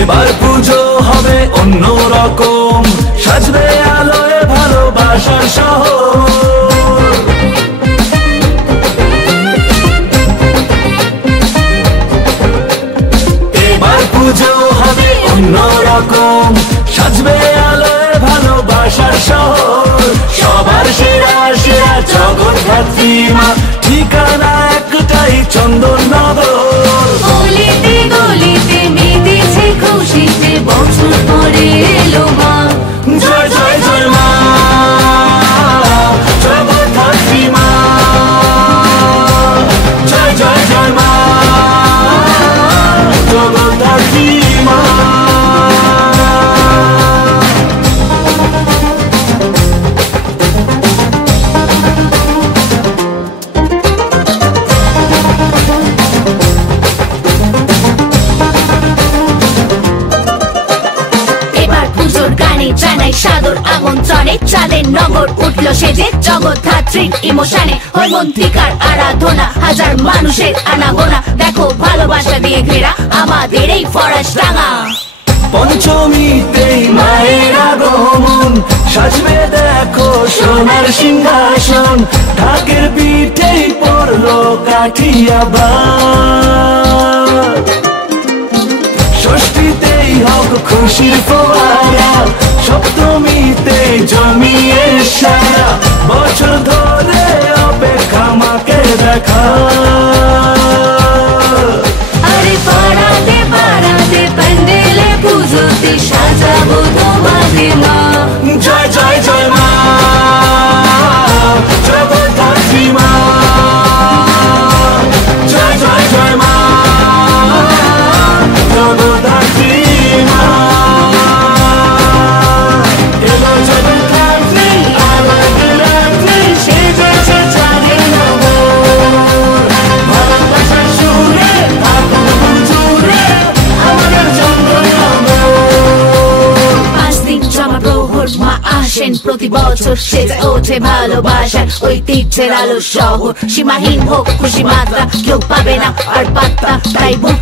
এবার পুজো হবে অন্যরকম, সাজবে আলোয় ভালোবাসার শহর। এবার পুজো হবে অন্যরকম, সাজবে আলোয় ভালোবাসার শহর। সবার সেরা সেরা জগদ্ধাত্রী মা, ঠিকানা একটাই চন্দননগর। গলিতে গলিতে মেতেছে খুশিতে, বছর পরে এলো মা। জয় জয় জয় মা, জগদ্ধাত্রী মা। জয় জয় জয় মা, জগদ্ধাত্রী মা। জানাই সাদর আমন্ত্রণে, চাঁদের নগর উঠলো সেজে জগদ্ধাত্রীর ইমোশনে। হৈমন্তিকার আরাধনা, হাজার মানুষের আনাগোনা, দেখো ভালোবাসা দিয়ে ঘেরা আমাদের এই ফরাসডাঙ্গা। পঞ্চমীতেই মায়ের আগমন, সাজবে দেখো সোনার সিংহাসন। ঢাকের পিঠেই পড়লো কাঠিয়া বাত, ষষ্ঠীতেই হোক খুশির ফোয়ারা, সপ্তমীতে জমিয়ে সারা। বছর ধরে অপেক্ষা মাকে দেখা। আরে পাড়াতে পাড়াতে প্যান্ডেলে পুজোতে সাজাবো তোমাদের মা। জয় জয় জয় মা, জগদ্ধাত্রী মা। জয় জয় জয় মা, জগদ্ধাত্রী মা। এলো জগদ্ধাত্রী আমাদের রাত্রি, সেজেছে চাঁদের নগর। ভালোবাসার সুরে থাকুক হুজুরে আমাদের চন্দননগর। 5 দিন জমা প্রহর মা আসেন প্রতি বছর, সেজে ওঠে ভালোবাসার ঐতিহ্যের আলো শহর। সীমাহীন হোক খুশি মাত্রা, কেউ পাবে না আর পাত্তা, তাই বুক